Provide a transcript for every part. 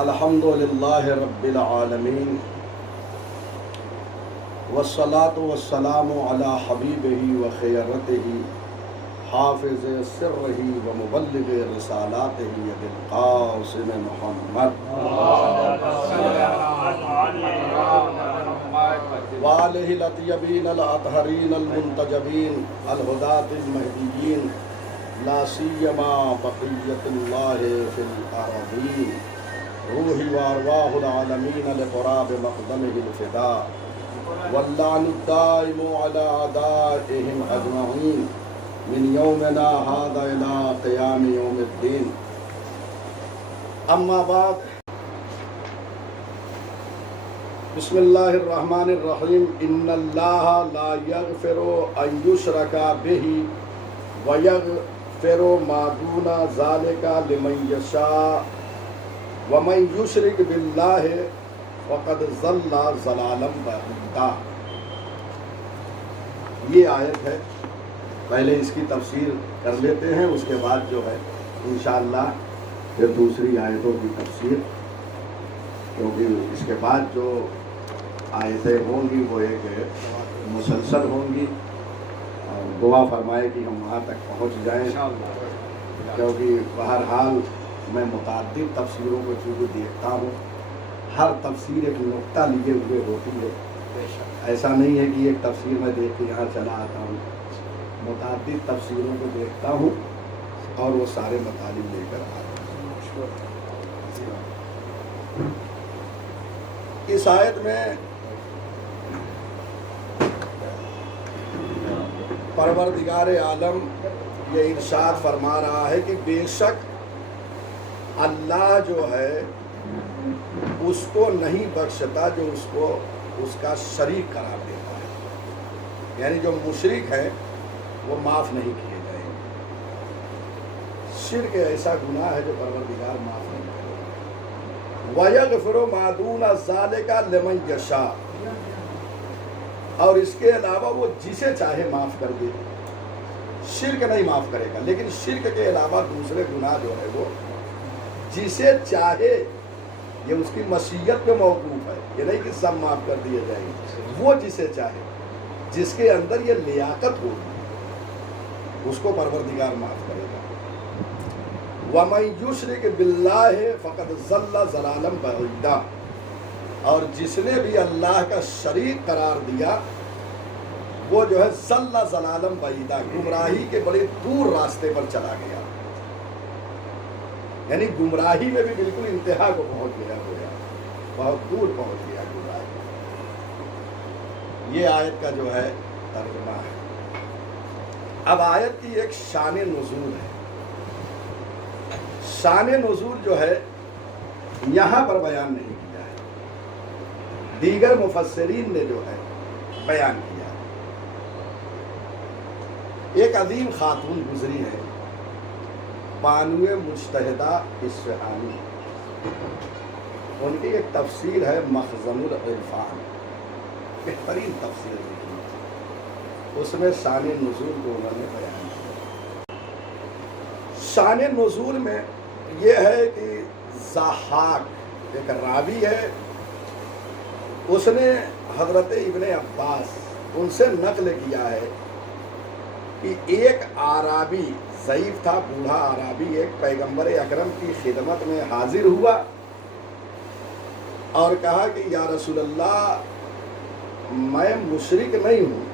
الحمدللہ رب العالمین والصلاة والسلام علی حبیبہ و خیرتہ حافظ سرہ و مبلغ رسالاتہ ابی القاسم محمد وآلہ الاطیبین الاطہرین المنتجبین الہداة المہدیین لا سیما بقیت اللہ فی الارضین روحی وارواح العالمین لقراب مقدمہ الفداء واللعن الدائم على اعدائهم اجمعین من یومنا هذا الى قیام یوم الدین. اما بعد، بسم اللہ الرحمن الرحیم. ان اللہ لا یغفر ان یشرک بہ ویغفر ما دون ذلک لمن یشاء ومن یشرک باللہ فقد ضل ضلالا بعیدا. یہ آیت ہے، پہلے اس کی تفسیر کر لیتے ہیں، اس کے بعد جو ہے انشاءاللہ پھر دوسری آیتوں کی تفسیر، کیونکہ اس کے بعد جو آیتیں ہوں گی وہ ایک مسلسل ہوں گی. دعا فرمائے کہ ہم وہاں تک پہنچ جائیں، کیونکہ بہرحال میں متعدد تفسیروں کو چونکہ دیکھتا ہوں، ہر تفسیر ایک نقطہ لیے ہوئے ہوتی ہے. ایسا نہیں ہے کہ ایک تفسیر میں دیکھ کے یہاں چلا آتا ہوں، متعدد تفسیروں کو دیکھتا ہوں اور وہ سارے مطالب لے کر آتا ہوں. اس آیت میں پروردگار عالم یہ ارشاد فرما رہا ہے کہ بے شک اللہ جو ہے اس کو نہیں بخشتا جو اس کو اس کا شریک قرار دیتا ہے. یعنی جو مشرک ہے وہ معاف نہیں کیے جائیں گے. شرک ایسا گناہ ہے جو پروردگار معاف نہیں کرے. وَيَغْفِرُ مَا دُونَ ذَلِكَ لِمَن يَشَاءُ، اور اس کے علاوہ وہ جسے چاہے معاف کر دے. شرک نہیں معاف کرے گا، لیکن شرک کے علاوہ دوسرے گناہ جو ہے وہ جسے چاہے، یہ اس کی مشیت پہ موقوف ہے. یہ نہیں کہ سب معاف کر دیے جائیں گے، وہ جسے چاہے، جس کے اندر یہ لیاقت ہوگی اس کو پروردگار معاف کرے گا. وَمَن يُشْرِكْ بِاللَّهِ فَقَدْ ضَلَّ ضَلَالًا بَعِيدًا، اور جس نے بھی اللہ کا شریک قرار دیا وہ جو ہے ضَلَّ ضَلَالًا بَعِيدًا، گمراہی کے بڑے دور راستے پر چلا گیا. یعنی گمراہی میں بھی بالکل انتہا کو پہنچ گیا، بہت دور پہنچ گیا گمراہی. یہ آیت کا جو ہے ترجمہ ہے. اب آیت کی ایک شان نزول ہے. شان نزول جو ہے یہاں پر بیان نہیں کیا ہے، دیگر مفسرین نے جو ہے بیان کیا. ایک عظیم خاتون گزری ہے، بانوے مجتہدہ اصفہانی. ان کی ایک تفسیر ہے مخزن العرفان، بہترین تفسیر لکھی. اس میں شان نزول کو انہوں نے بیان کیا. شان نزول میں یہ ہے کہ ضحاک ایک راوی ہے، اس نے حضرت ابن عباس ان سے نقل کیا ہے کہ ایک اعرابی، ضعیف تھا بوڑھا اعرابی، ایک پیغمبر اکرم کی خدمت میں حاضر ہوا اور کہا کہ یا رسول اللہ، میں مشرک نہیں ہوں،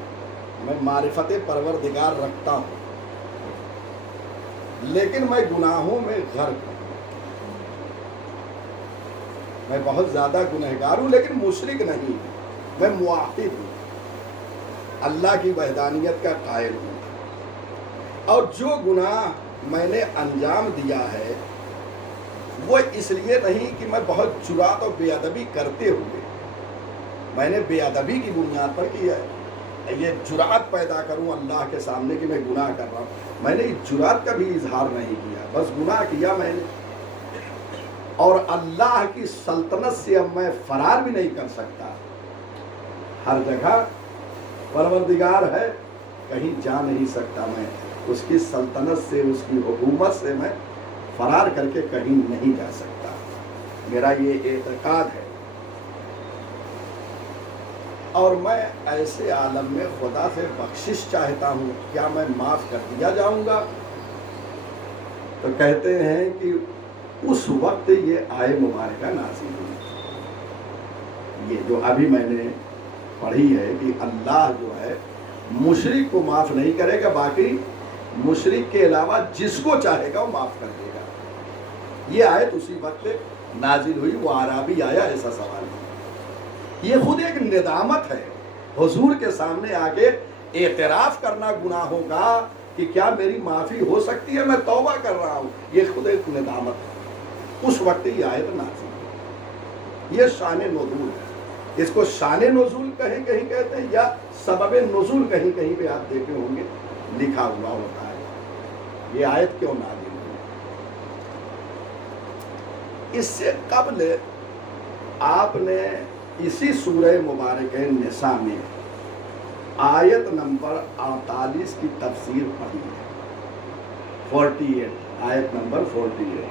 میں معرفت پروردگار رکھتا ہوں، لیکن میں گناہوں میں غرق ہوں، میں بہت زیادہ گنہگار ہوں، لیکن مشرک نہیں ہوں، میں موحد ہوں، اللہ کی وحدانیت کا قائل ہوں. اور جو گناہ میں نے انجام دیا ہے وہ اس لیے نہیں کہ میں بہت جرات اور بے ادبی کرتے ہوئے، میں نے بے ادبی کی بنیاد پر کیا ہے، یہ جرات پیدا کروں اللہ کے سامنے کہ میں گناہ کر رہا ہوں، میں نے جرات کا بھی اظہار نہیں کیا، بس گناہ کیا میں نے. اور اللہ کی سلطنت سے اب میں فرار بھی نہیں کر سکتا. ہر جگہ پروردگار ہے، کہیں جا نہیں سکتا میں، اس کی سلطنت سے، اس کی حکومت سے میں فرار کر کے کہیں نہیں جا سکتا. میرا یہ اعتقاد ہے، اور میں ایسے عالم میں خدا سے بخشش چاہتا ہوں، کیا میں معاف کر دیا جاؤں گا؟ تو کہتے ہیں کہ اس وقت یہ آیت مبارکہ نازل ہوئی، یہ جو ابھی میں نے پڑھی ہے کہ اللہ جو ہے مشرک کو معاف نہیں کرے گا، باقی مشرک کے علاوہ جس کو چاہے گا وہ معاف کر دے گا۔ یہ آیت اسی وقت نازل ہوئی، وہ عربی آیا ایسا سوال ہے۔ یہ خود ایک ندامت ہے، حضور کے سامنے آگے اعتراف کرنا گناہوں کا کہ کیا میری معافی ہو سکتی ہے، میں توبہ کر رہا ہوں، یہ خود ایک ندامت ہے۔ اس وقت یہ آیت نازل ہوئی، یہ شان نزول ہے، اس کو شان نزول کہیں کہیں کہتے ہیں، یا سبب نزول کہیں کہیں پہ آپ دیکھے ہوں گے لکھا ہوا ہوتا ہے۔ یہ آیت کیوں نازل ہوئی؟ اس سے قبل آپ نے اسی سورہ مبارکہ نساء میں آیت نمبر 48 کی تفسیر پڑھی ہے، 48، آیت نمبر 48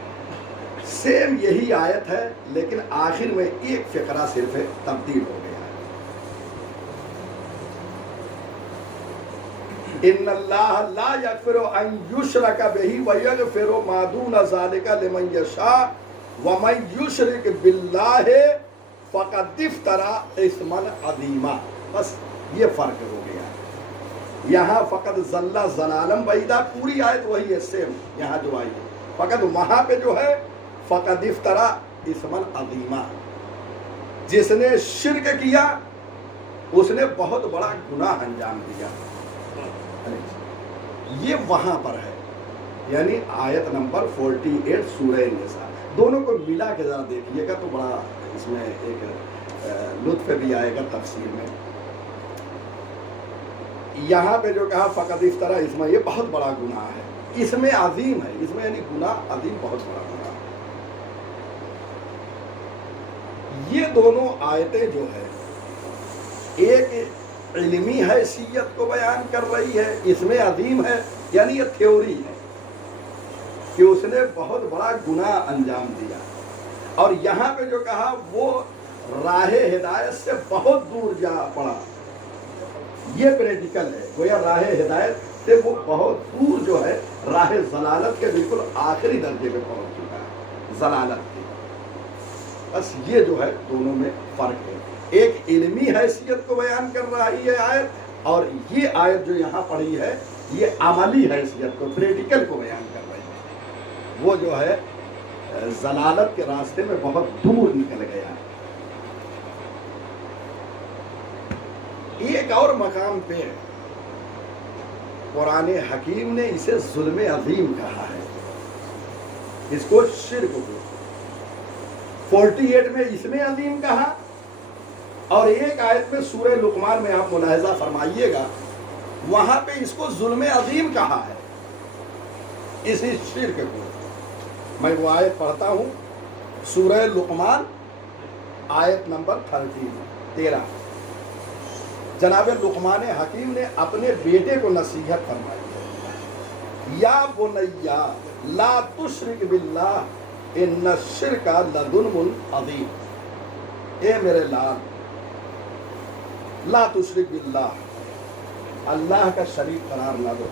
سیم یہی آیت ہے، لیکن آخر میں ایک فقرہ صرف تبدیل ہو گیا ہے۔ ان اللہ لا یغفر ان یشرک بہ ویغفر ما دون ذلک لمن یشاء ومن یشرک باللہ فقد افترى اثما عظیما۔ بس یہ فرق ہو گیا ہے، یہاں فقط ضل ضلالم بعیدا، پوری آیت وہی ہے سیم یہاں جو آئی ہے، فقط وہاں پہ جو ہے فقد افترا اثما عظیما، جس نے شرک کیا اس نے بہت بڑا گناہ انجام دیا، یہ وہاں پر ہے، یعنی آیت نمبر 48 سورہ نساء۔ دونوں کو ملا کے ذرا دیکھیے گا تو بڑا اس میں ایک لطف بھی آئے گا تفسیر میں۔ یہاں پہ جو کہا فقط افترا اسما، یہ بہت بڑا گناہ ہے، اس میں عظیم ہے، اس میں یعنی گناہ عظیم، بہت بڑا گناہ۔ یہ دونوں آیتیں جو ہے ایک علمی حیثیت کو بیان کر رہی ہے، اس میں عظیم ہے، یعنی یہ تھیوری ہے کہ اس نے بہت بڑا گناہ انجام دیا، اور یہاں پہ جو کہا وہ راہ ہدایت سے بہت دور جا پڑا، یہ پریکٹیکل ہے، گویا راہ ہدایت سے وہ بہت دور جو ہے راہ ضلالت کے بالکل آخری درجے پہ پہنچ چکا ہے، ضلالت کی۔ بس یہ جو ہے دونوں میں فرق ہے، ایک علمی حیثیت کو بیان کر رہی ہے آیت، اور یہ آیت جو یہاں پڑھی ہے یہ عملی حیثیت کو، پریکٹیکل کو بیان کر رہی ہے، وہ جو ہے ضلالت کے راستے میں بہت دور نکل گیا ہے۔ ایک اور مقام پہ قرآن حکیم نے اسے ظلم عظیم کہا ہے، اس کو شرک کو 48 میں اس میں عظیم کہا، اور ایک آیت میں سورہ لقمان میں آپ ملاحظہ فرمائیے گا وہاں پہ اس کو ظلم عظیم کہا ہے، اسی شرک کو۔ میں وہ آیت پڑھتا ہوں، سورہ لقمان آیت نمبر 13۔ جناب لقمان حکیم نے اپنے بیٹے کو نصیحت فرمائی، یا بنیا لا تشرک باللہ ان الشرک لظلم عظیم، اے میرے لال لا تشرک باللہ، اللہ کا شریک قرار نہ دو،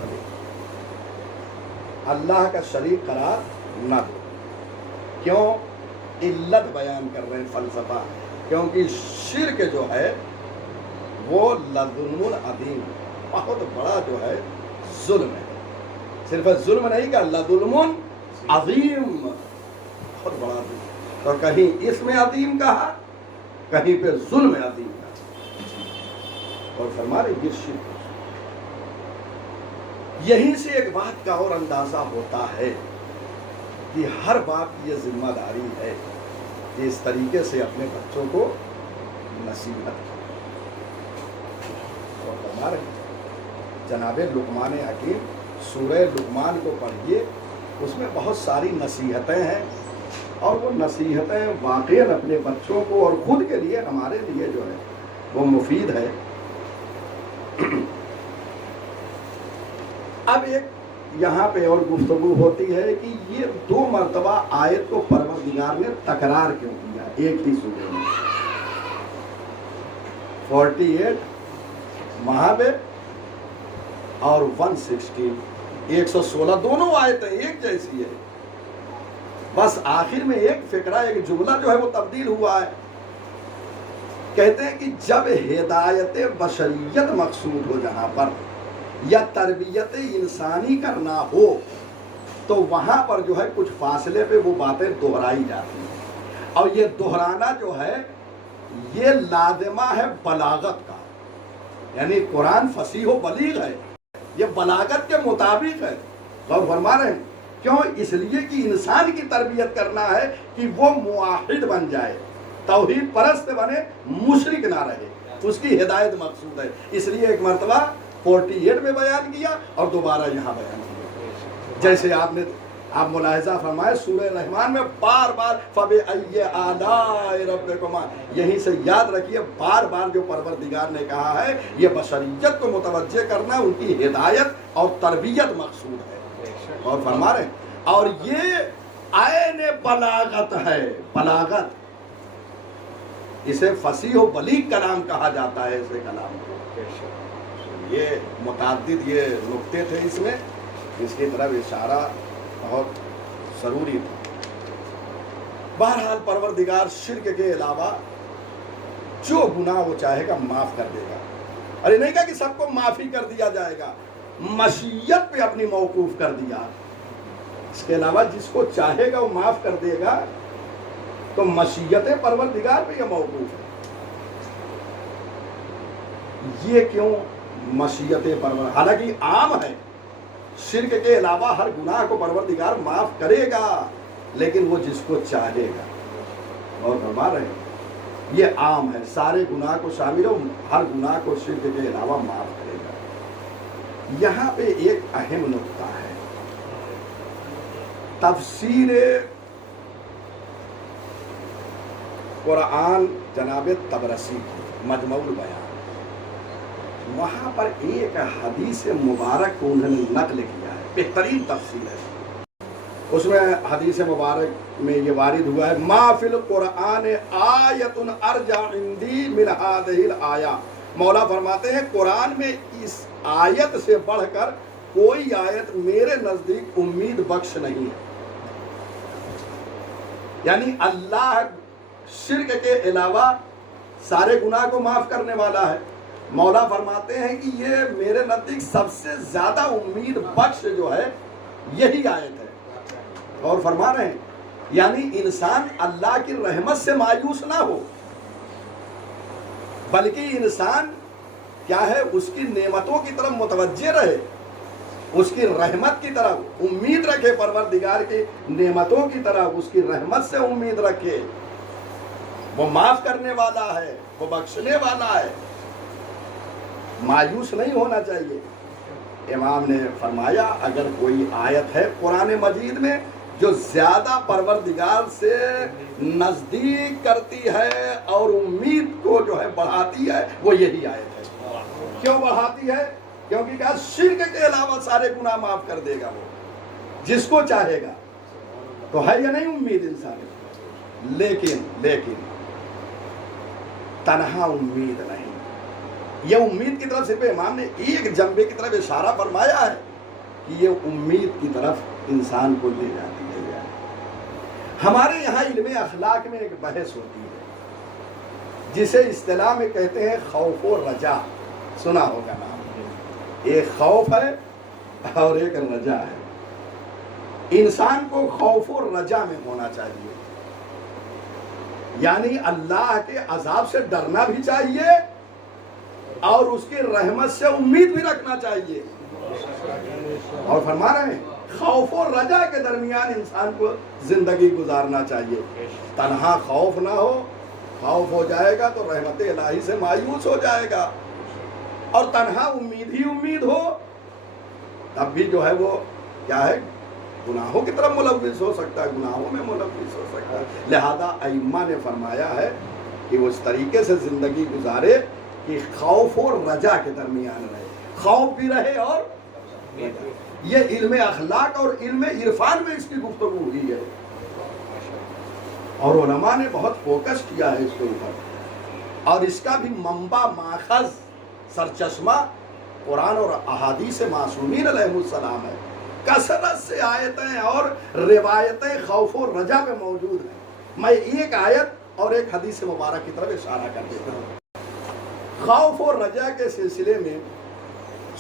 اللہ کا شریک قرار نہ دو۔ کیوں؟ علت بیان کر رہے ہیں، فلسفہ، کیونکہ شرک جو ہے وہ لظلم عظیم، بہت بڑا جو ہے ظلم ہے، صرف ظلم نہیں کا لظلم عظیم، بہت بڑا ظلم۔ تو کہیں اس میں عظیم کہا، کہیں پہ ظلم عظیم کہا، اور فرما رہے یہ شرک۔ یہیں سے ایک بات کا اور اندازہ ہوتا ہے کہ ہر باپ کی یہ ذمہ داری ہے کہ اس طریقے سے اپنے بچوں کو نصیحت کرے۔ اور فرما رہے جناب لقمان حکیم، سورہ لقمان کو پڑھیے، اس میں بہت ساری نصیحتیں ہیں، اور وہ نصیحتیں واقعی اپنے بچوں کو اور خود کے لیے، ہمارے لیے جو ہے وہ مفید ہے۔ اب ایک یہاں پہ اور گفتگو ہوتی ہے کہ یہ 2 مرتبہ آیت کو پروردگار نے تکرار کیوں کیا ایک ہی سورے میں؟ 48 وہاں پہ اور 116 116 دونوں آیتیں ایک جیسی ہے، بس آخر میں ایک فقرہ ایک جملہ جو ہے وہ تبدیل ہوا ہے۔ کہتے ہیں کہ جب ہدایت بشریت مقصود ہو جہاں پر یا تربیت انسانی کرنا ہو تو وہاں پر جو ہے کچھ فاصلے پہ وہ باتیں دہرائی جاتی ہیں، اور یہ دہرانا جو ہے یہ لازمہ ہے بلاغت کا، یعنی قرآن فصیح و بلیغ ہے، یہ بلاغت کے مطابق ہے۔ غور فرما رہے ہیں کیوں؟ اس لیے کہ انسان کی تربیت کرنا ہے کہ وہ موحد بن جائے، توحید پرست بنے، مشرک نہ رہے، اس کی ہدایت مقصود ہے۔ اس لیے ایک مرتبہ 48 میں بیان کیا اور دوبارہ یہاں بیان کیا۔ جیسے آپ ملاحظہ فرمائے سورہ رحمان میں بار بار فَبِأَيِّ آلَاءِ رَبِّكُمَا، یہیں سے یاد رکھیے بار بار جو پروردگار نے کہا ہے یہ بشریت کو متوجہ کرنا، ان کی ہدایت اور تربیت مقصود ہے۔ اور فرما رہے ہیں اور یہ عین بلاغت ہے، بلاغت، اسے فصیح و بلیغ کلام کہا جاتا ہے، اسے کلام کو۔ یہ متعدد یہ نقطے تھے اس میں، اس کی طرف اشارہ بہت ضروری تھا۔ بہرحال پروردگار شرک کے علاوہ جو گناہ وہ چاہے گا معاف کر دے گا، اور یہ نہیں کہا کہ سب کو معافی کر دیا جائے گا، مشیت پہ اپنی موقوف کر دیا۔ اس کے علاوہ جس کو چاہے گا وہ معاف کر دے گا، تو مشیت پروردگار پہ یہ موقوف ہے۔ یہ کیوں مشیت پروردگار؟ حالانکہ عام ہے، شرک کے علاوہ ہر گناہ کو پروردگار معاف کرے گا، لیکن وہ جس کو چاہے گا۔ اور فرما رہے ہیں یہ عام ہے، سارے گناہ کو شامل ہو، ہر گناہ کو شرک کے علاوہ معاف کرے گا۔ یہاں پہ ایک اہم نقطہ ہے، تفسیر قرآن جناب طبرسی کی مجموع البیان، وہاں پر ایک حدیث مبارک کو انہوں نے نقل کیا ہے، بہترین تفسیر ہے۔ اس میں حدیث مبارک میں یہ وارد ہوا ہے ما فی القرآن آیت ارجع عندی من هذه الآیہ، مولا فرماتے ہیں قرآن میں اس آیت سے بڑھ کر کوئی آیت میرے نزدیک امید بخش نہیں ہے۔ یعنی اللہ شرک کے علاوہ سارے گناہ کو معاف کرنے والا ہے۔ مولا فرماتے ہیں کہ یہ میرے نزدیک سب سے زیادہ امید بخش جو ہے یہی آیت ہے۔ اور فرما رہے ہیں یعنی انسان اللہ کی رحمت سے مایوس نہ ہو، بلکہ انسان کیا ہے اس کی نعمتوں کی طرف متوجہ رہے، اس کی رحمت کی طرف امید رکھے، پروردگار کی نعمتوں کی طرف اس کی رحمت سے امید رکھے۔ وہ معاف کرنے والا ہے، وہ بخشنے والا ہے، مایوس نہیں ہونا چاہیے۔ امام نے فرمایا اگر کوئی آیت ہے قرآن مجید میں جو زیادہ پروردگار سے نزدیک کرتی ہے اور امید کو جو ہے بڑھاتی ہے، وہ یہی آیت ہے۔ کیوں بڑھاتی ہے؟ کیونکہ کیا شرک کے علاوہ سارے گناہ معاف کر دے گا وہ جس کو چاہے گا، تو ہے یا نہیں امید انسان؟ لیکن تنہا امید نہیں، یہ امید کی طرف صرف امام نے ایک جنبے کی طرف اشارہ فرمایا ہے کہ یہ امید کی طرف انسان کو لے جاتی ہے۔ ہمارے یہاں علم اخلاق میں ایک بحث ہوتی ہے جسے اصطلاح میں کہتے ہیں خوف و رجا، سنا ہوگا نام۔ ایک خوف ہے اور ایک رجا ہے۔ انسان کو خوف و رجا میں ہونا چاہیے، یعنی اللہ کے عذاب سے ڈرنا بھی چاہیے اور اس کی رحمت سے امید بھی رکھنا چاہیے۔ اور فرما رہے ہیں خوف و رجا کے درمیان انسان کو زندگی گزارنا چاہیے۔ تنہا خوف نہ ہو، خوف ہو جائے گا تو رحمت الہی سے مایوس ہو جائے گا، اور تنہا امید ہی امید ہو تب بھی جو ہے وہ کیا ہے گناہوں کی طرف ملوث ہو سکتا ہے، گناہوں میں ملوث ہو سکتا ہے۔ لہذا ائمہ نے فرمایا ہے کہ وہ اس طریقے سے زندگی گزارے کہ خوف اور رجا کے درمیان رہے، خوف بھی رہے اور رجا۔ یہ علم اخلاق اور علم عرفان میں اس کی گفتگو ہوئی ہے، اور علماء نے بہت فوکس کیا ہے اس کے اوپر، اور اس کا بھی منبع ماخذ سرچشمہ قرآن اور احادیث معصومین علیہ السلام ہے۔ کثرت سے آیتیں اور روایتیں خوف و رجا میں موجود ہیں۔ میں ایک آیت اور ایک حدیث مبارک کی طرف اشارہ کر دیتا ہوں۔ خوف و رجا کے سلسلے میں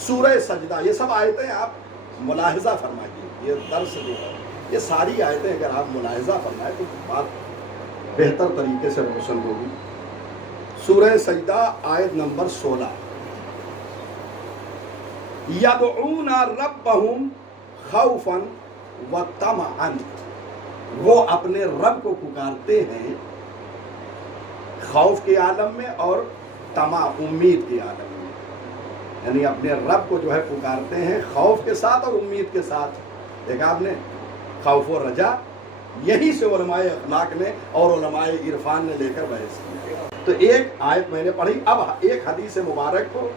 سورہ سجدہ، یہ سب آیتیں آپ ملاحظہ فرمائیے، یہ درس جو ہے یہ ساری آیتیں اگر آپ ملاحظہ فرمائیں تو بات بہتر طریقے سے روشن ہوگی۔ سورہ سجدہ آیت نمبر 16، یدعون ربہم خوفا وطمعا، وہ اپنے رب کو پکارتے ہیں خوف کے عالم میں اور طمع امید کے عالم میں، یعنی اپنے رب کو جو ہے پکارتے ہیں خوف کے ساتھ اور امید کے ساتھ۔ دیکھا آپ نے خوف و رجا، یہی سے علماء اخلاق نے اور علماء عرفان نے لے کر بحث کی۔ تو ایک آیت میں نے پڑھی، اب ایک حدیث مبارک کو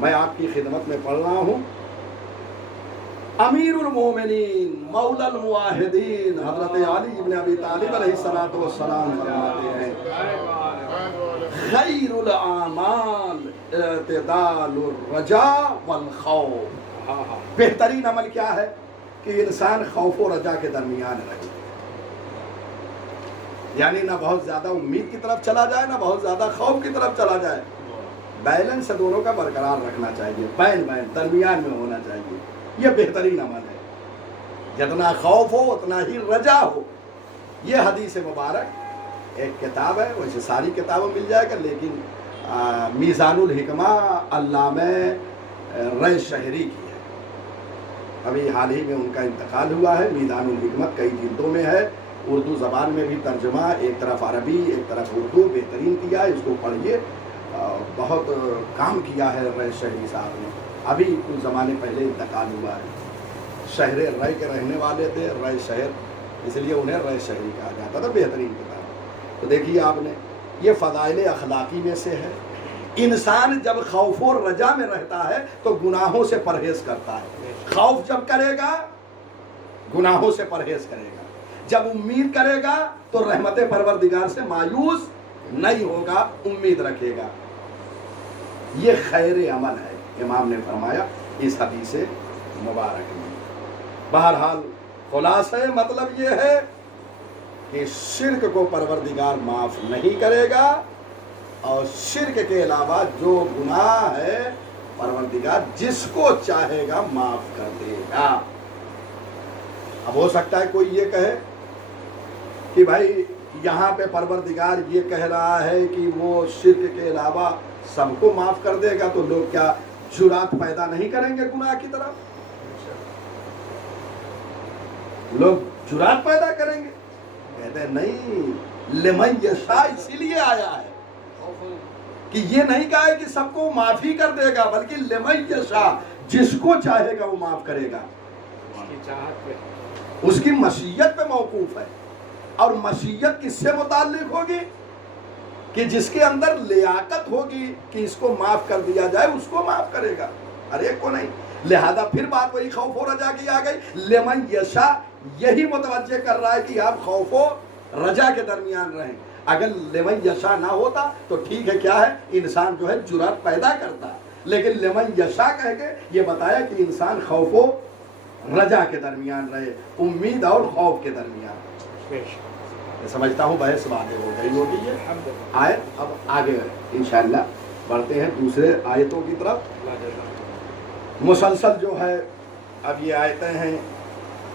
میں آپ کی خدمت میں پڑھ رہا ہوں۔ امیر المومنین مولا الموحدین حضرت علی بن ابی طالب علیہ السلام فرماتے ہیں، خیر الاعمال اعتدال الرجاء والخوف، بہترین عمل کیا ہے کہ انسان خوف و رجا کے درمیان رہے، یعنی نہ بہت زیادہ امید کی طرف چلا جائے نہ بہت زیادہ خوف کی طرف چلا جائے، بیلنس دونوں کا برقرار رکھنا چاہیے، بین درمیان میں ہونا چاہیے، یہ بہترین عمل ہے۔ جتنا خوف ہو اتنا ہی رجا ہو۔ یہ حدیث مبارک ایک کتاب ہے، ویسے ساری کتابیں مل جائے گا، لیکن میزان الحکمہ علامہ رائے شہری کی ہے، ابھی حال ہی میں ان کا انتقال ہوا ہے۔ میزان الحکمت کئی جلدوں میں ہے، اردو زبان میں بھی ترجمہ، ایک طرف عربی ایک طرف اردو، بہترین کیا ہے، اس کو پڑھیے، بہت کام کیا ہے رائے شہری صاحب نے، ابھی کچھ زمانے پہلے انتقال ہوا ہے۔ شہر رائے کے رہنے والے تھے، رائے شہر، اس لیے انہیں رائے شہری کہا جاتا تھا، بہترین کتاب۔ تو دیکھیے آپ نے، یہ فضائل اخلاقی میں سے ہے۔ انسان جب خوف و رجا میں رہتا ہے تو گناہوں سے پرہیز کرتا ہے۔ خوف جب کرے گا گناہوں سے پرہیز کرے گا، جب امید کرے گا تو رحمت پروردگار سے مایوس نہیں ہوگا، امید رکھے گا۔ یہ خیر عمل ہے، امام نے فرمایا اس حدیث مبارک میں۔ بہرحال خلاصہ مطلب یہ ہے کہ شرک کو پروردگار معاف نہیں کرے گا، اور شرک کے علاوہ جو گناہ ہے پروردگار جس کو چاہے گا معاف کر دے گا۔ اب ہو سکتا ہے کوئی یہ کہے کہ بھائی یہاں پہ پروردگار یہ کہہ رہا ہے کہ وہ شرک کے علاوہ سب کو معاف کر دے گا، تو لوگ کیا جرات پیدا نہیں کریں گے گناہ کی طرف؟ لوگ جرات پیدا کریں گے؟ کہتے ہیں نہیں، لمن یشاء اسی لیے آیا ہے کہ یہ نہیں کہا ہے کہ سب کو معافی کر دے گا، بلکہ لمن یشاء، جس کو چاہے گا وہ معاف کرے گا، اس کی مشیت پہ موقوف ہے۔ اور مشیت کس سے متعلق ہوگی؟ کہ جس کے اندر لیاقت ہوگی کہ اس کو معاف کر دیا جائے، اس کو معاف کرے گا، ہر ایک کو نہیں۔ لہذا پھر بات وہی خوف و رجا کی آ گئی، لمن یشاء یہی متوجہ کر رہا ہے کہ آپ خوف و رجا کے درمیان رہیں۔ اگر لمن یشاء نہ ہوتا تو ٹھیک ہے، کیا ہے، انسان جو ہے جرات پیدا کرتا، لیکن لمن یشاء کہہ کے یہ بتایا کہ انسان خوف و رجا کے درمیان رہے، امید اور خوف کے درمیان۔ میں سمجھتا ہوں بحث واضح ہو گئی ہوگی۔ یہ آیت اب آگے انشاءاللہ بڑھتے ہیں دوسرے آیتوں کی طرف۔ مسلسل جو ہے اب یہ آیتیں ہیں،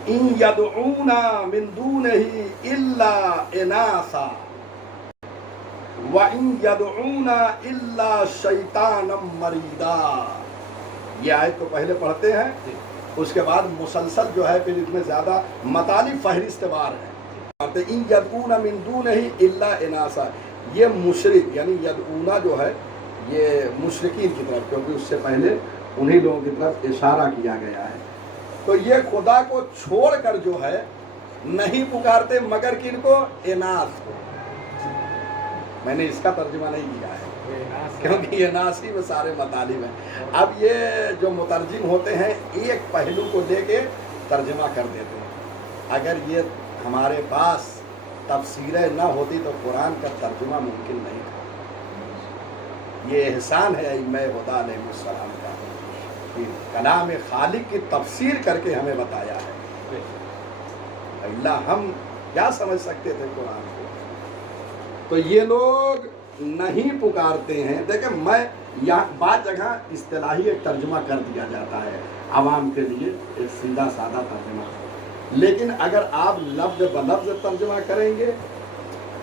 ان یدعون من دونہ الا اناسا وان یدعون الا شیطانا مریدا۔ یہ آیت کو پہلے پڑھتے ہیں، اس کے بعد مسلسل جو ہے پھر اس میں زیادہ مطالب فہرست وار ہے۔ ان یدعون من دونہ الا اناسا، یہ مشرک یعنی یدعونا جو ہے یہ مشرکین کی طرف، کیونکہ اس سے پہلے انہی لوگوں کی طرف اشارہ کیا گیا ہے۔ تو یہ خدا کو چھوڑ کر جو ہے نہیں پکارتے مگر کن کو؟ اناس کو۔ میں نے اس کا ترجمہ نہیں کیا ہے، کیونکہ یہ ناسی میں سارے مطالب ہیں. اب یہ جو مترجم ہوتے ہیں ایک پہلو کو لے کے ترجمہ کر دیتے ہیں. اگر یہ ہمارے پاس تفسیریں نہ ہوتی تو قرآن کا ترجمہ ممکن نہیں تھا. یہ احسان ہے ائمہ ہدی علیہ السلام کا کہ کلام خالق کی تفسیر کر کے ہمیں بتایا ہے. اللہ ہم کیا سمجھ سکتے تھے قرآن کو. تو یہ لوگ نہیں پکارتے ہیں. دیکھیں میں یا بعض جگہ اصطلاحی ایک ترجمہ کر دیا جاتا ہے عوام کے لیے, ایک سیدھا سادہ ترجمہ, لیکن اگر آپ لفظ بلفظ ترجمہ کریں گے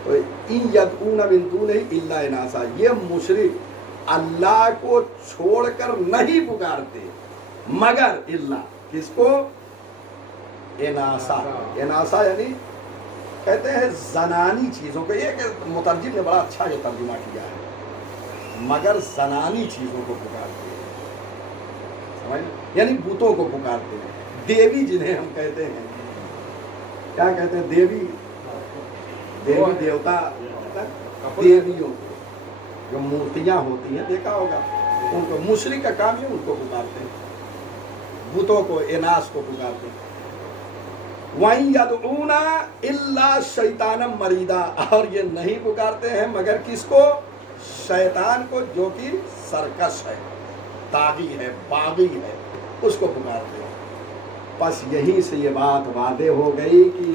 تو ان یدعون من دونہ الا اناسا, یہ مشرک اللہ کو چھوڑ کر نہیں پکارتے مگر اللہ کس کو, اناسا. اناسا یعنی کہتے ہیں زنانی چیزوں کو. یہ کہ مترجم نے بڑا اچھا یہ ترجمہ کیا ہے, مگر زنانی چیزوں کو پکارتے ہیں, سمجھ, یعنی بتوں کو پکارتے ہیں. دیوی جنہیں ہم کہتے ہیں, کیا کہتے ہیں, دیوی, دیوی دیوتا, دیویوں کو جو مورتیاں ہوتی ہیں دیکھا ہوگا, ان کو مشرک کا کام ہے, ان کو پکارتے ہیں. بتوں کو, اناس کو پکارتے ہیں. وَإِن يَدْعُونَ إِلَّا شَيْطَانًا مَرِيدًا, اور یہ نہیں پکارتے ہیں مگر کس کو, شیطان کو جو کہ سرکش ہے, طاغی ہے, باغی ہے, اس کو پکارتے ہیں. بس یہیں سے یہ بات واضح ہو گئی کہ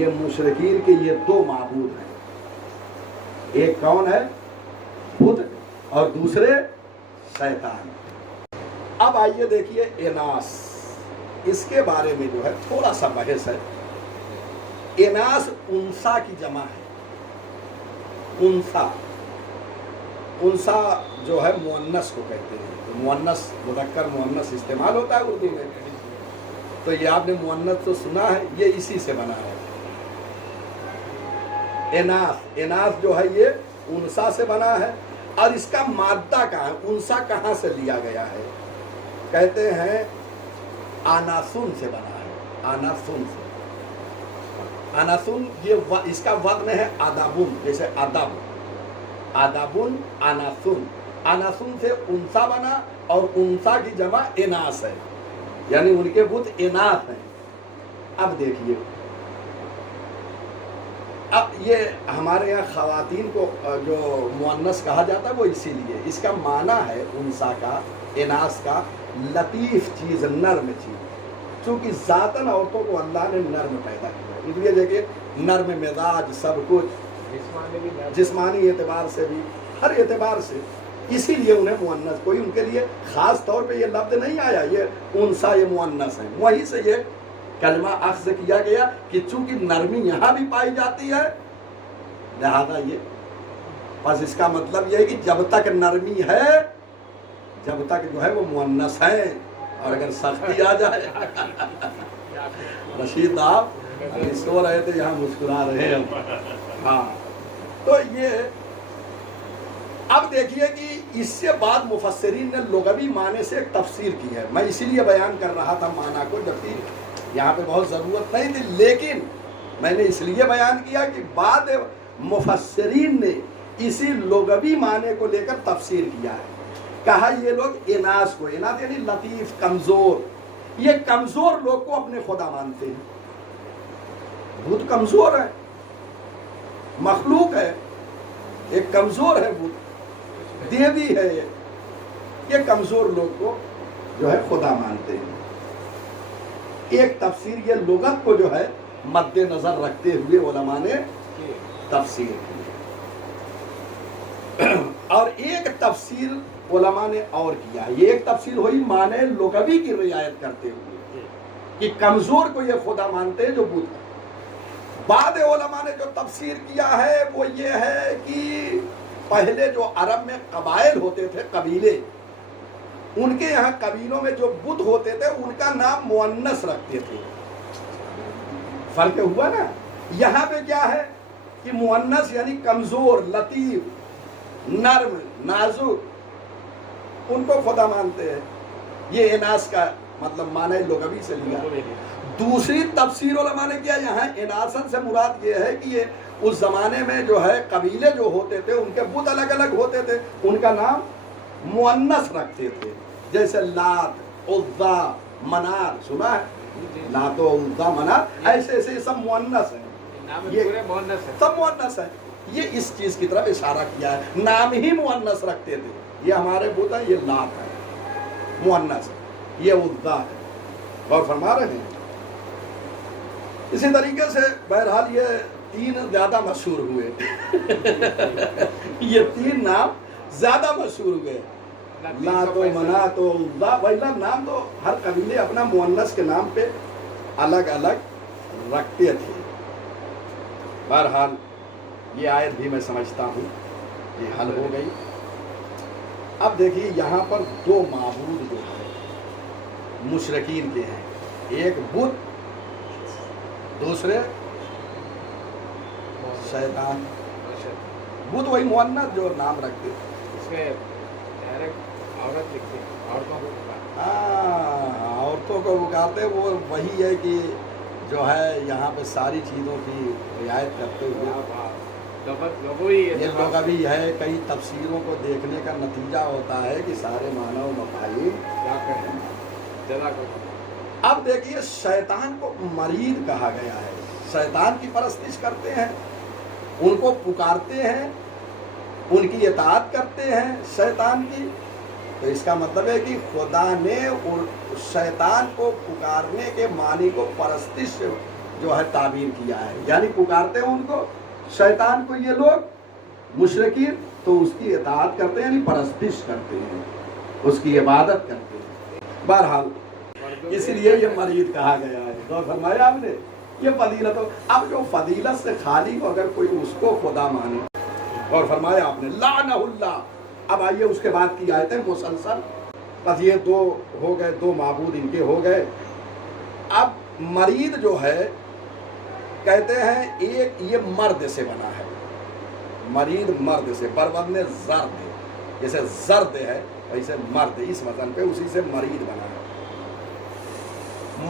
یہ مشرکین کے یہ دو معبود ہیں. ایک کون ہے, بت, اور دوسرے شیطان. اب آئیے دیکھیے اناس, اس کے بارے میں جو ہے تھوڑا سا بحث ہے. اناس انسا کی جمع ہے. انسا, انسا جو ہے مؤنث کو کہتے ہیں. تو مؤنث, مذکر مؤنث استعمال ہوتا ہے اردو میں, تو یہ آپ نے مؤنث تو سنا ہے, یہ اسی سے بنا ہے. اناس, اناس جو ہے یہ انسا سے بنا ہے. اور اس کا مادہ کہاں ہے, انسا کہاں سے لیا گیا ہے, کہتے ہیں آناسن سے بنا ہے. آناسن سے, آناسن یہ اس کا وزن ہے ادابن, جیسے ادب, ادابن, آناسن. آناسن سے انسا بنا, اور انسا کی جمع اناس ہے, یعنی ان کے بت اناث ہیں. اب دیکھیے, اب یہ ہمارے یہاں خواتین کو جو مؤنث کہا جاتا ہے وہ اسی لیے, اس کا معنی ہے انسا کا, اناث کا, لطیف چیز, نرم چیز. چونکہ ذاتاً عورتوں کو اللہ نے نرم پیدا کیا, اس لیے دیکھیے نرم مزاج, سب کچھ جسمانی اعتبار سے بھی, ہر اعتبار سے, اسی لیے انہیں مؤنث, کوئی ان کے لیے خاص طور پہ یہ لفظ نہیں آیا یہ انسا یہ مؤنث ہے. وہیں سے یہ کلمہ اخذ کیا گیا کہ چونکہ نرمی یہاں بھی پائی جاتی ہے لہذا یہ, بس اس کا مطلب یہ ہے کہ جب تک نرمی ہے جب تک جو ہے وہ مؤنث ہے, اور اگر سختی آ جائے رشید آپ ابھی سو رہے تھے یہاں مسکرا رہے ہیں. ہاں, تو یہ اب دیکھیے کہ اس سے بعد مفسرین نے لغوی معنی سے ایک تفسیر کی ہے. میں اسی لیے بیان کر رہا تھا معنی کو, جبکہ یہاں پہ بہت ضرورت نہیں تھی, لیکن میں نے اس لیے بیان کیا کہ بعد مفسرین نے اسی لغوی معنی کو لے کر تفسیر کیا ہے. کہا یہ لوگ اناس کو, اناس یعنی لطیف, کمزور, یہ کمزور لوگ کو اپنے خدا مانتے ہیں. بت کمزور ہے, مخلوق ہے, ایک کمزور ہے بت, دیوی ہے, یہ کمزور لوگ کو جو ہے خدا مانتے ہیں. ایک تفسیر یہ لغت کو جو ہے مد نظر رکھتے ہوئے علماء نے تفسیر کی. اور ایک تفسیر علماء نے اور کیا, یہ ایک تفسیر ہوئی معنی لغوی کی رعایت کرتے ہوئے کہ کمزور کو یہ خدا مانتے ہیں جو بت ہے. بعد علماء نے جو تفسیر کیا ہے وہ یہ ہے کہ پہلے جو عرب میں قبائل ہوتے تھے, قبیلے, ان کے یہاں قبیلوں میں جو بت ہوتے تھے ان کا نام مؤنث رکھتے تھے. فرق ہوا نا. یہاں پہ کیا ہے کہ مؤنث یعنی کمزور, لطیف, نرم, نازک, ان کو خدا مانتے ہیں. یہ اناس کا مطلب معنی لغوی سے لیا. دوسری تفسیر علماء نے کیا یہاں اناسن سے مراد یہ ہے کہ یہ اس زمانے میں جو ہے قبیلے جو ہوتے تھے ان کے بت الگ الگ ہوتے تھے, ان کا نام مؤنث رکھتے تھے, جیسے لات, عزا, منات, سنا ہے لات و عزا, منات, ایسے ایسے یہ سب مؤنث ہیں, یہ سب مؤنث ہے. یہ اس چیز کی طرف اشارہ کیا ہے, نام ہی مؤنث رکھتے تھے. یہ ہمارے بت ہے, یہ لات ہے مؤنث ہے, یہ عزا ہے. اور فرما رہے ہیں اسی طریقے سے بہرحال یہ تین زیادہ مشہور ہوئے. یہ تین نام زیادہ مشہور ہوئے, لات و منات و عزا. ویلا نام تو ہر قبیلے اپنا مؤنث کے نام پہ الگ الگ رکھتے تھے. بہرحال یہ آیت بھی میں سمجھتا ہوں یہ حل ہو گئی. اب دیکھیے یہاں پر دو معبود جو ہے مشرکین کے ہیں, ایک بت, دوسرے شیطان. بت وہی مؤنث جو نام رکھتے عورتوں کو پکارتے, وہ وہی ہے کہ جو ہے یہاں پہ ساری چیزوں کی رعایت کرتے ہوئے یہ لغوی ہے. کئی تفسیروں کو دیکھنے کا نتیجہ ہوتا ہے کہ سارے معنی و مفاہیم. اب دیکھیے شیطان کو مرید کہا گیا ہے, شیطان کی پرستش کرتے ہیں, ان کو پکارتے ہیں, ان کی اطاعت کرتے ہیں شیطان کی. تو اس کا مطلب ہے کہ خدا نے شیطان کو پکارنے کے معنی کو پرستش جو ہے تعبیر کیا ہے, یعنی پکارتے ہیں ان کو شیطان کو یہ لوگ مشرکین, تو اس کی اطاعت کرتے ہیں یعنی پرستش کرتے ہیں, اس کی عبادت کرتے ہیں. بہرحال اس لیے یہ مرید کہا گیا ہے. تو فرمایا آپ نے یہ فضیلت ہو. اب جو فضیلت سے خالی ہو اگر کوئی اس کو خدا مانے, اور فرمایا آپ نے لعنہ اللہ. اب آئیے اس کے بعد کی آیتیں مسلسل, بس یہ دو ہو گئے, دو معبود ان کے ہو گئے. اب مرید جو ہے کہتے ہیں ایک یہ مرد سے بنا ہے, مرید مرد سے, بربند زرد ہے, جیسے زرد ہے ویسے مرد, اس وزن پہ اسی سے مرید بنا ہے.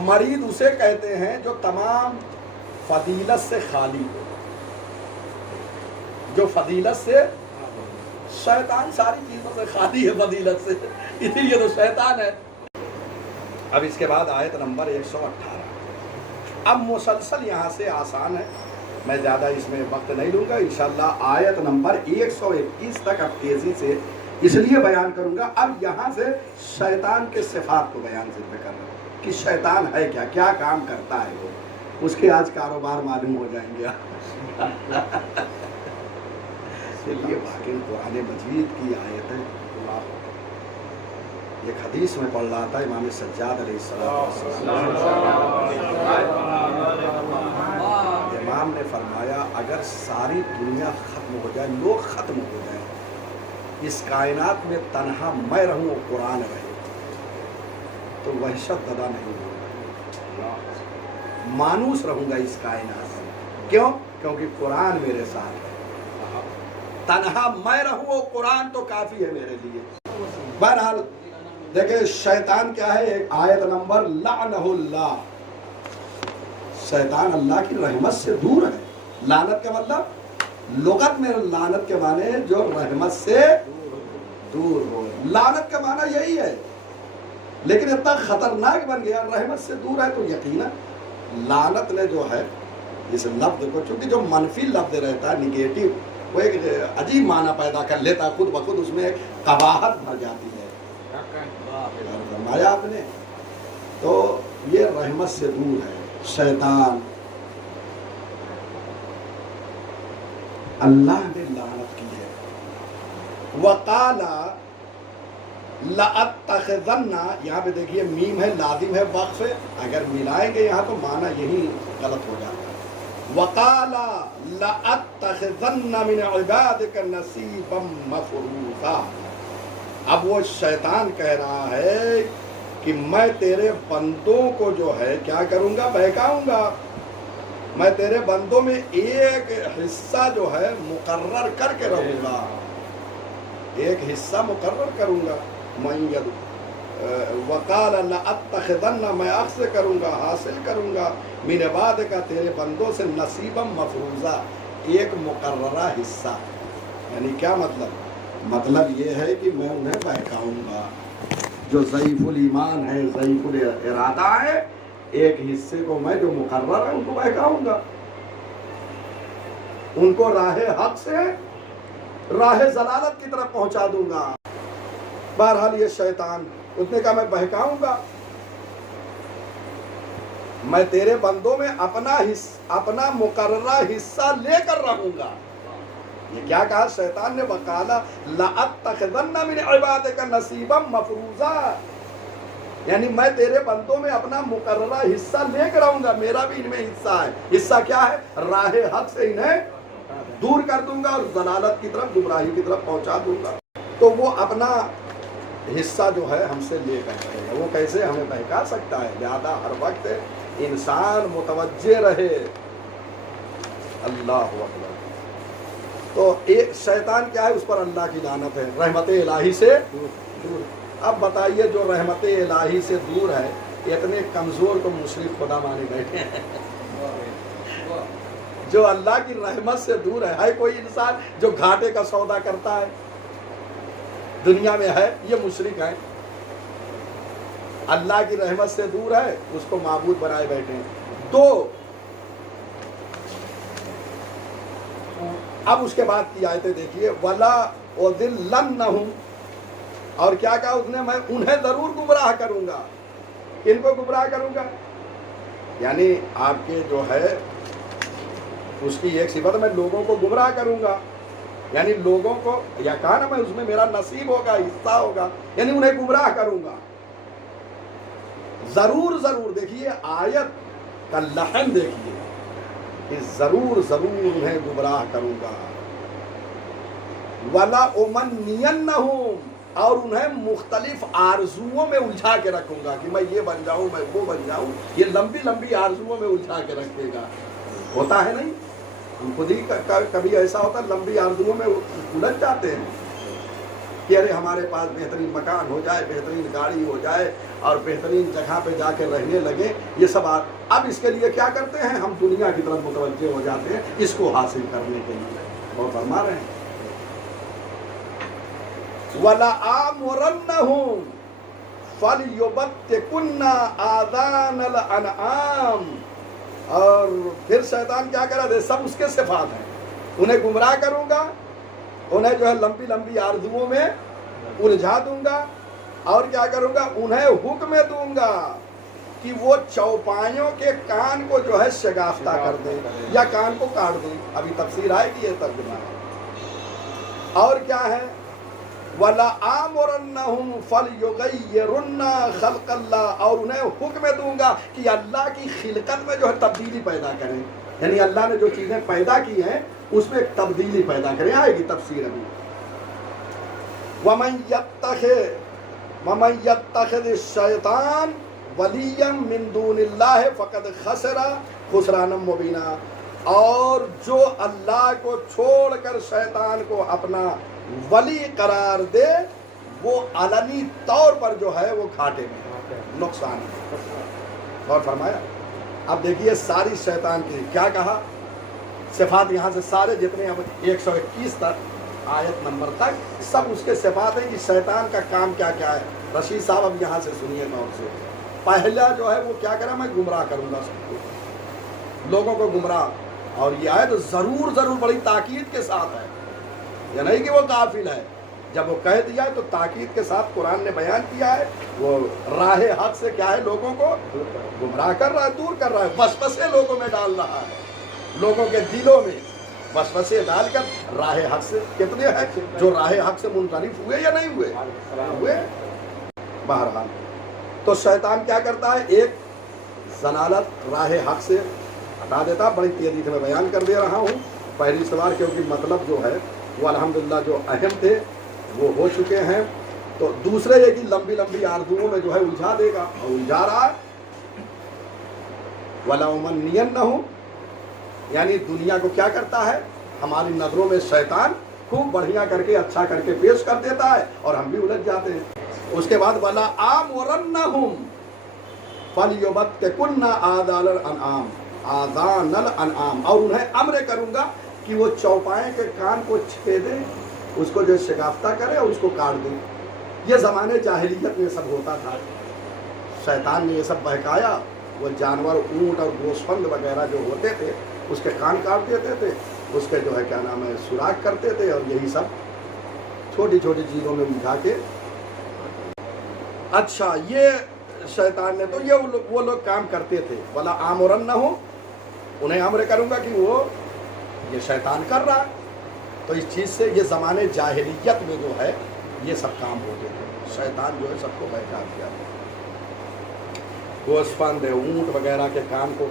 مرید اسے کہتے ہیں جو تمام فضیلت سے خالی ہو, جو فضیلت سے, شیطان ساری چیزوں سے خالی ہے فضیلت سے, اسی لیے تو شیطان ہے. اب اس کے بعد آیت نمبر 118. اب مسلسل یہاں سے آسان ہے, میں زیادہ اس میں وقت نہیں لوں گا. انشاءاللہ آیت نمبر 121 تک اب تیزی سے اس لیے بیان کروں گا. اب یہاں سے شیطان کے صفات کو بیان ذکر کر رہا ہوں کہ شیطان ہے کیا, کیا کام کرتا ہے وہ, اس کے آج کاروبار معلوم ہو جائیں گے. چلیے باقی قرآن مجید کی آیت ہے. ایک حدیث میں پڑھ رہا تھا امام سجاد علیہ السلام, امام نے فرمایا اگر ساری دنیا ختم ہو جائے, لوگ ختم ہو جائیں, اس کائنات میں تنہا میں رہوں اور قرآن رہے, تو وحشت زدہ نہیں ہوگا, مانوس رہوں گا اس کائنات میں. کیوں؟ کیونکہ قرآن میرے ساتھ ہے. تنہا میں رہوں اور قرآن تو کافی ہے میرے لیے. بہرحال دیکھیں شیطان کیا ہے, ایک آیت نمبر لعنہ اللہ. شیطان اللہ کی رحمت سے دور ہے. لعنت کا مطلب لغت میں لعنت کے معنی جو رحمت سے دور ہو, لعنت کا معنی یہی ہے, لیکن اتنا خطرناک بن گیا, رحمت سے دور ہے. تو یقیناً لعنت نے جو ہے اس لفظ کو, چونکہ جو منفی لفظ رہتا ہے نیگیٹو, وہ ایک عجیب معنی پیدا کر لیتا ہے, خود بخود اس میں ایک قباحت بھر جاتی ہے. فرمایا آپ نے, تو یہ رحمت سے دور ہے شیطان. اللہ نے لعنت کی ہے. وقال لأتخذن, یہاں پہ دیکھیے میم ہے, لازم ہے, وقف ہے, اگر ملائیں گے یہاں تو معنی یہی غلط ہو جاتا ہے. وقال لأتخذن من عبادك نصيبا مفروضا. اب وہ شیطان کہہ رہا ہے کہ میں تیرے بندوں کو جو ہے کیا کروں گا, بہکاؤں گا. میں تیرے بندوں میں ایک حصہ جو ہے مقرر کر کے رہوں گا, ایک حصہ مقرر کروں گا. وقال لأتخذن، میں اخذ کروں گا، حاصل کروں گا، من عبادک، تیرے بندوں سے، نصیبا مفروضہ، ایک مقررہ حصہ. یعنی کیا مطلب؟ مطلب یہ ہے کہ میں انہیں بہکاؤں گا جو ضعیف الایمان ہے، ضعیف الارادہ ہے، ایک حصے کو میں جو مقرر ہے ان کو بہکاؤں گا، ان کو راہ حق سے راہ ضلالت کی طرف پہنچا دوں گا. بہرحال یہ شیطان، اس نے کہا میں بہکاؤں گا، میں تیرے بندوں میں اپنا مقررہ حصہ لے کر رہوں گا. یہ کیا کہا شیطان نے؟ وقالا لأتخذن من عبادک نصیبا مفروضا، یعنی میں تیرے بندوں میں اپنا مقررہ حصہ لے کر آؤں گا، میرا بھی ان میں حصہ ہے. حصہ کیا ہے؟ راہ حق سے انہیں دور کر دوں گا اور ضلالت کی طرف، گمراہی کی طرف پہنچا دوں گا. تو وہ اپنا حصہ جو ہے ہم سے لے کر رہے گا. وہ کیسے ہمیں بہکا سکتا ہے؟ لہذا ہر وقت انسان متوجہ رہے. اللہ اکبر. تو ایک شیطان کیا ہے؟ اس پر اللہ کی لعنت ہے، رحمت الہی سے دور. اب بتائیے جو رحمت الہی سے دور ہے، اتنے کمزور کو مشرک خدا مانے بیٹھے ہیں. جو اللہ کی رحمت سے دور ہے کوئی انسان جو گھاٹے کا سودا کرتا ہے دنیا میں ہے؟ یہ مشرک ہے. اللہ کی رحمت سے دور ہے، اس کو معبود بنائے بیٹھے ہیں. تو اب اس کے بعد کی آیتیں دیکھیے. وَلَا أُضِلَّنَّهُمْ، اور کیا کہا اس نے؟ میں انہیں ضرور گمراہ کروں گا. ان کو گمراہ کروں گا، یعنی آپ کے جو ہے اس کی ایک صفت، میں لوگوں کو گمراہ کروں گا، یعنی لوگوں کو، یا کہا نا میں اس میں میرا نصیب ہوگا، حصہ ہوگا، یعنی انہیں گمراہ کروں گا. ضرور ضرور، دیکھیے آیت کا لحن دیکھیے کہ ضرور ضرور انہیں گمراہ کروں گا. وَلَا أُمَنِّيَنَّهُمْ، اور انہیں مختلف آرزوؤں میں الجھا کے رکھوں گا کہ میں یہ بن جاؤں، میں وہ بن جاؤں. یہ لمبی لمبی آرزوؤں میں الجھا کے رکھے گا. ہوتا ہے نہیں؟ ہم خود ہی کبھی ایسا ہوتا ہے، لمبی آرزوؤں میں الجھ جاتے ہیں کہ ارے ہمارے پاس بہترین مکان ہو جائے، بہترین گاڑی ہو جائے اور بہترین جگہ پہ جا کے رہنے لگے. یہ سب اب اس کے لیے کیا کرتے ہیں؟ ہم دنیا کی طرف متوجہ ہو جاتے ہیں اس کو حاصل کرنے کے لیے. وہ فرما رہے ہیں وَلَآمُرَنَّهُمْ فَلْيُبَتِّكُنَّ آذَانَ الْأَنْعَامِ، اور پھر شیطان کیا کرا دے؟ سب اس کے صفات ہیں. انہیں گمراہ کروں گا، انہیں جو ہے لمبی لمبی آرزوؤں میں الجھا دوں گا، اور کیا کروں گا؟ انہیں حکم دوں گا کہ وہ چوپایوں کے کان کو جو ہے شگافتہ کر دیں یا کان کو کاٹ دیں. ابھی تفسیر آئے گی، یہ ترجمہ ہے. اور کیا ہے؟ وَلَآمُرَنَّهُمْ فَلْيُغَيِّرُنَّ خَلْقَ اللَّهِ، اور انہیں حکم دوں گا کہ اللہ کی خلقت میں جو ہے تبدیلی پیدا کریں، یعنی اللہ نے جو چیزیں پیدا کی ہیں اس میں ایک تبدیلی پیدا کریں. آئے گی تفسیر ابھی. وَمَنْ يَتَّخِذِ الشَّيْطَانَ وَلِيًّا مِّن دُونِ اللَّهِ فَقَدْ خَسِرَ خُسْرَانًا مُبِينًا، اور جو اللہ کو چھوڑ کر شیطان کو اپنا ولی قرار دے وہ علنی طور پر جو ہے وہ گھاٹے میں، نقصان ہے. اور فرمایا اب دیکھیے ساری شیطان کی کیا کہا صفات، یہاں سے سارے جتنے اب 121 تک آیت نمبر تک سب اس کے صفات ہیں کہ شیطان کا کام کیا کیا ہے. رشید صاحب اب یہاں سے سنیے غور سے. پہلا جو ہے وہ کیا کرا؟ میں گمراہ کروں گا سب کو، لوگوں کو گمراہ. اور یہ آیت ضرور ضرور بڑی تاکید کے ساتھ ہے، یہ نہیں کہ وہ غافل ہے. جب وہ کہہ دیا ہے تو تاکید کے ساتھ قرآن نے بیان کیا ہے. وہ راہ حق سے کیا ہے؟ لوگوں کو گمراہ کر رہا ہے، دور کر رہا ہے، وسوسے لوگوں میں ڈال رہا ہے، لوگوں کے دلوں میں وسوسے ڈال کر راہ حق سے. کتنے ہیں جو راہ حق سے منحرف ہوئے یا نہیں ہوئے؟ بہرحال تو شیطان کیا کرتا ہے؟ ایک ضلالت راہ حق سے ہٹا دیتا. بڑی تیزی سے میں بیان کر دے رہا ہوں پہلی سوال، کیونکہ مطلب جو ہے وہ الحمدللہ جو اہم تھے وہ ہو چکے ہیں. تو دوسرے یہ کہ لمبی لمبی آرزوؤں میں جو ہے الجھا دے گا، اور الجھا رہا ہے. وَلَأُمَنِّيَنَّهُمْ، یعنی دنیا کو کیا کرتا ہے؟ ہماری نظروں میں شیطان خوب بڑھیا کر کے اچھا کر کے پیش کر دیتا ہے اور ہم بھی الجھ جاتے ہیں. اس کے بعد ولا آمرنہم فلیبتکن آذان الانعام، اور انہیں امر کروں گا کہ وہ چوپائے کے کان کو چھپے دیں، اس کو جو شگافتہ کرے اور اس کو کاٹ دیں۔ یہ زمانے جاہلیت میں سب ہوتا تھا، شیطان نے یہ سب بہکایا، وہ جانور اونٹ اور گوسفند وغیرہ جو ہوتے تھے اس کے کان کاٹ دیتے تھے، اس کے جو ہے کیا نام ہے سوراخ کرتے تھے، اور یہی سب چھوٹی چھوٹی چیزوں میں بجھا کے۔ اچھا یہ شیطان نے تو یہ وہ لوگ کام کرتے تھے، ولا آمرنہم، انہیں امر کروں گا کہ وہ یہ شیطان کر رہا ہے۔ تو اس چیز سے یہ زمانے جاہلیت میں جو ہے یہ سب کام ہوتے تھے، شیطان جو ہے سب کو بہکا دیا، گوسفند اونٹ وغیرہ کے کان کو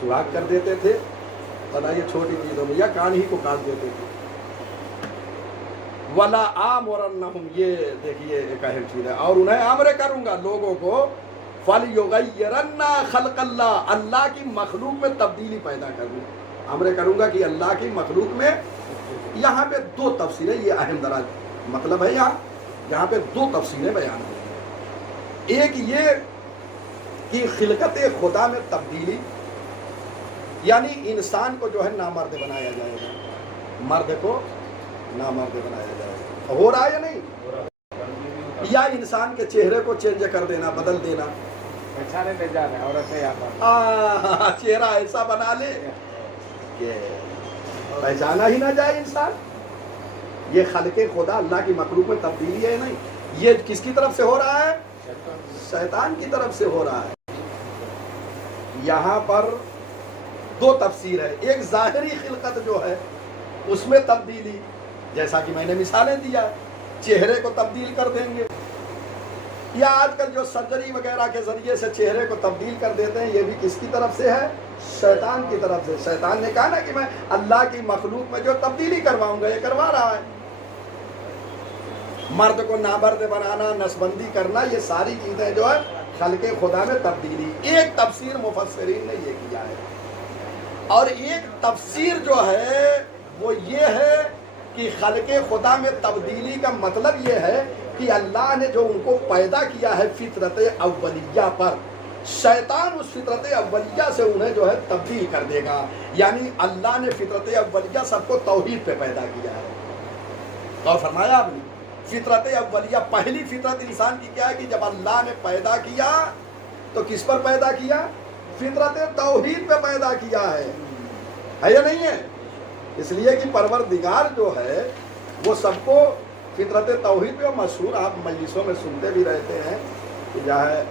سوراخ کر دیتے تھے، پتہ یہ چھوٹی چیزوں میں، یا کان ہی کو کاٹ دیتے تھے۔ ولا آمرنہم، یہ دیکھیے ایک اہم چیز ہے، اور انہیں امر کروں گا لوگوں کو فلیغیرن خلق اللہ، اللہ کی مخلوق میں تبدیلی پیدا کروں، امر کروں گا کہ اللہ کی مخلوق میں۔ یہاں پہ دو تفسیریں، یہ اہم دراز مطلب ہے، یہاں پہ دو تفسیریں بیان ہوئی ہیں۔ ایک یہ کہ خلقت خدا میں تبدیلی، یعنی انسان کو جو ہے نامرد بنایا جائے گا، مرد کو نامرد بنایا جائے گا، ہو رہا ہے یا نہیں؟ یا انسان کے چہرے کو چینج کر دینا، بدل دینا، چہرہ ایسا بنا لے کہ پہچانا ہی نہ جائے انسان۔ یہ خلق خدا، اللہ کی مخلوق میں تبدیلی ہے نہیں، یہ کس کی طرف سے ہو رہا ہے؟ شیطان کی طرف سے ہو رہا ہے۔ یہاں پر دو تفسیر ہے، ایک ظاہری خلقت جو ہے اس میں تبدیلی، جیسا کہ میں نے مثالیں دیا، چہرے کو تبدیل کر دیں گے، یا آج کل جو سرجری وغیرہ کے ذریعے سے چہرے کو تبدیل کر دیتے ہیں، یہ بھی کس کی طرف سے ہے؟ شیطان کی طرف سے۔ شیطان نے کہا نا کہ میں اللہ کی مخلوق میں جو تبدیلی کرواؤں گا، یہ کروا رہا ہے۔ مرد کو نامرد بنانا، نسبندی کرنا، یہ ساری چیزیں جو ہے خلق خدا میں تبدیلی۔ ایک تفسیر مفسرین نے یہ کیا ہے، اور ایک تفسیر جو ہے وہ یہ ہے کہ خلق خدا میں تبدیلی کا مطلب یہ ہے کہ اللہ نے جو ان کو پیدا کیا ہے فطرت اولیہ پر، شیطان اس فطرت اولیہ سے انہیں جو ہے تبدیل کر دے گا۔ یعنی اللہ نے فطرت اولیہ سب کو توحید پہ پیدا کیا ہے۔ غور فرمایا آپ نے؟ فطرت اولیہ، پہلی فطرت انسان کی کیا ہے کہ جب اللہ نے پیدا کیا تو کس پر پیدا کیا؟ فطرت توحید پہ پیدا کیا ہے یا نہیں ہے؟ اس لیے کہ پروردگار جو ہے وہ سب کو فطرت توحید پہ، مشہور آپ مجلسوں میں سنتے بھی رہتے ہیں کہ جو ہے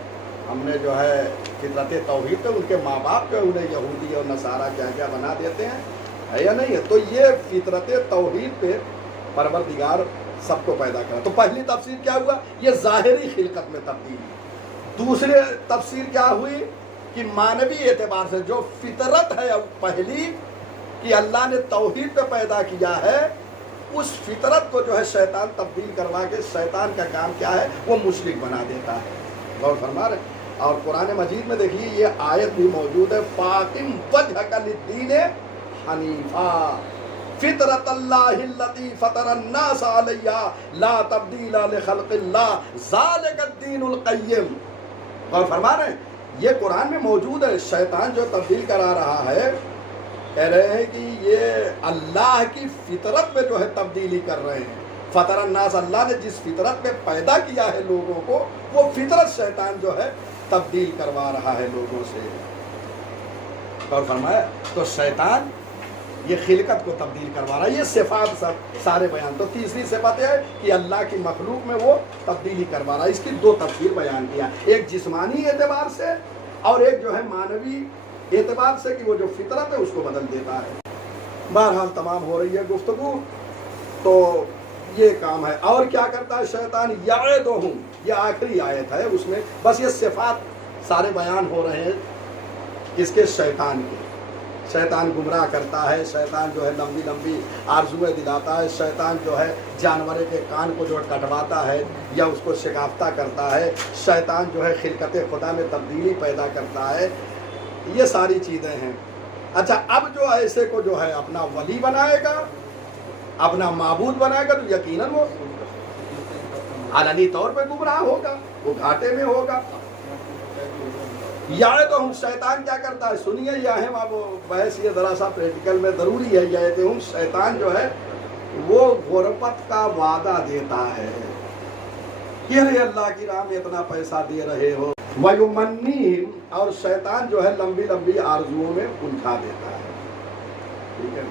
ہم نے جو ہے فطرت توحید پہ، ان کے ماں باپ جو انہیں یہودی اور نصارہ کیا کیا بنا دیتے ہیں، ہے یا نہیں ہے؟ تو یہ فطرت توحید پہ پروردگار سب کو پیدا کرا۔ تو پہلی تفسیر کیا ہوا؟ یہ ظاہری خلقت میں تبدیلی۔ دوسری تفسیر کیا ہوئی کہ مانوی اعتبار سے جو فطرت ہے پہلی کہ اللہ نے توحید پہ پیدا کیا ہے، اس فطرت کو جو ہے شیطان تبدیل کروا کے، شیطان کا کام کیا ہے؟ وہ مشرک بنا دیتا ہے۔ غور فرما رہے؟ اور قرآن مجید میں دیکھیے یہ آیت بھی موجود ہے، فاقم وجہک للدین حنیفا فطرت اللہ التی فطر الناس علیہا لا تبدیل لخلق اللہ ذالک الدین القیم۔ غور فرما رہے ہیں؟ یہ قرآن میں موجود ہے۔ شیطان جو تبدیل کرا رہا ہے، کہہ رہے ہیں کہ یہ اللہ کی فطرت میں جو ہے تبدیلی کر رہے ہیں۔ فطر الناس، اللہ نے جس فطرت میں پیدا کیا ہے لوگوں کو، وہ فطرت شیطان جو ہے تبدیل کروا رہا ہے لوگوں سے۔ اور فرمایا تو شیطان یہ خلقت کو تبدیل کروا رہا ہے۔ یہ صفات سب سارے بیان۔ تو تیسری صفت ہے کہ اللہ کی مخلوق میں وہ تبدیلی کروا رہا ہے۔ اس کی دو تفسیر بیان کیا، ایک جسمانی اعتبار سے اور ایک جو ہے مانوی اعتبار سے کہ وہ جو فطرت ہے اس کو بدل دیتا ہے۔ بہرحال تمام ہو رہی ہے گفتگو، تو یہ کام ہے۔ اور کیا کرتا ہے شیطان؟ یعدہم، یہ آخری آیت ہے، اس میں بس یہ صفات سارے بیان ہو رہے ہیں کس کے؟ شیطان کے۔ شیطان گمراہ کرتا ہے، شیطان جو ہے لمبی لمبی آرزویں دلاتا ہے، شیطان جو ہے جانور کے کان کو جو ہے کٹواتا ہے یا اس کو شکافتہ کرتا ہے، شیطان جو ہے خلقت خدا میں تبدیلی پیدا کرتا ہے، یہ ساری چیزیں ہیں۔ اچھا، اب جو ایسے کو جو ہے اپنا ولی بنائے گا، اپنا معبود بنائے گا، تو یقیناً وہ علنی طور پہ گمراہ ہوگا، وہ گھاٹے میں ہوگا۔ یا تو ہم شیطان کیا کرتا ہے، سنیے یہ اہم اب بحث یہ ذرا سا پریکٹیکل میں ضروری ہے۔ یا تو ہم شیطان جو ہے وہ غربت کا وعدہ دیتا ہے کہ ارے اللہ کی راہ میں اتنا پیسہ دے رہے ہو، وَيُمَنِّيهِمْ، اور شیطان جو ہے لمبی لمبی آرزوؤں میں الجھا دیتا ہے۔ ٹھیک ہے،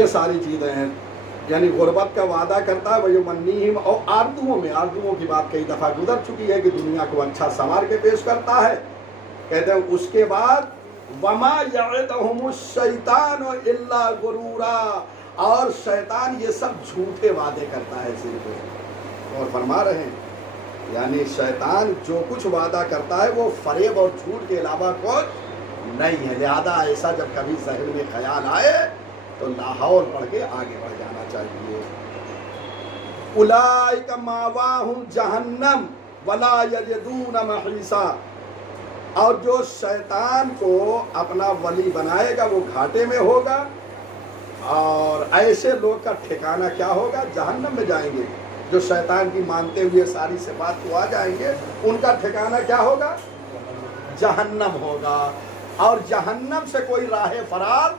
یہ ساری چیزیں ہیں، یعنی غربت کا وعدہ کرتا ہے وَيُمَنِّيهِمْ، اور آرزوؤں کی بات کئی دفعہ گزر چکی ہے کہ دنیا کو اچھا سنوار کے پیش کرتا ہے۔ کہتے ہیں اس کے بعد وَمَا يَعِدُهُمُ الشَّيْطَانُ إِلَّا غُرُورًا، اور شیطان یہ سب جھوٹے وعدے کرتا ہے صرف، اور فرما رہے ہیں یعنی شیطان جو کچھ وعدہ کرتا ہے وہ فریب اور جھوٹ کے علاوہ کچھ نہیں ہے۔ لہذا ایسا جب کبھی ذہن میں خیال آئے تو لاہور پڑھ کے آگے بڑھ جانا چاہیے۔ اولئک مأواہم جہنم ولا یجدون محیصا، اور جو شیطان کو اپنا ولی بنائے گا وہ گھاٹے میں ہوگا، اور ایسے لوگ کا ٹھکانہ کیا ہوگا، جہنم میں جائیں گے۔ جو شیطان کی مانتے ہوئے ساری صفات کو آ جائیں گے ان کا ٹھکانہ کیا ہوگا، جہنم ہوگا، اور جہنم سے کوئی راہ فرار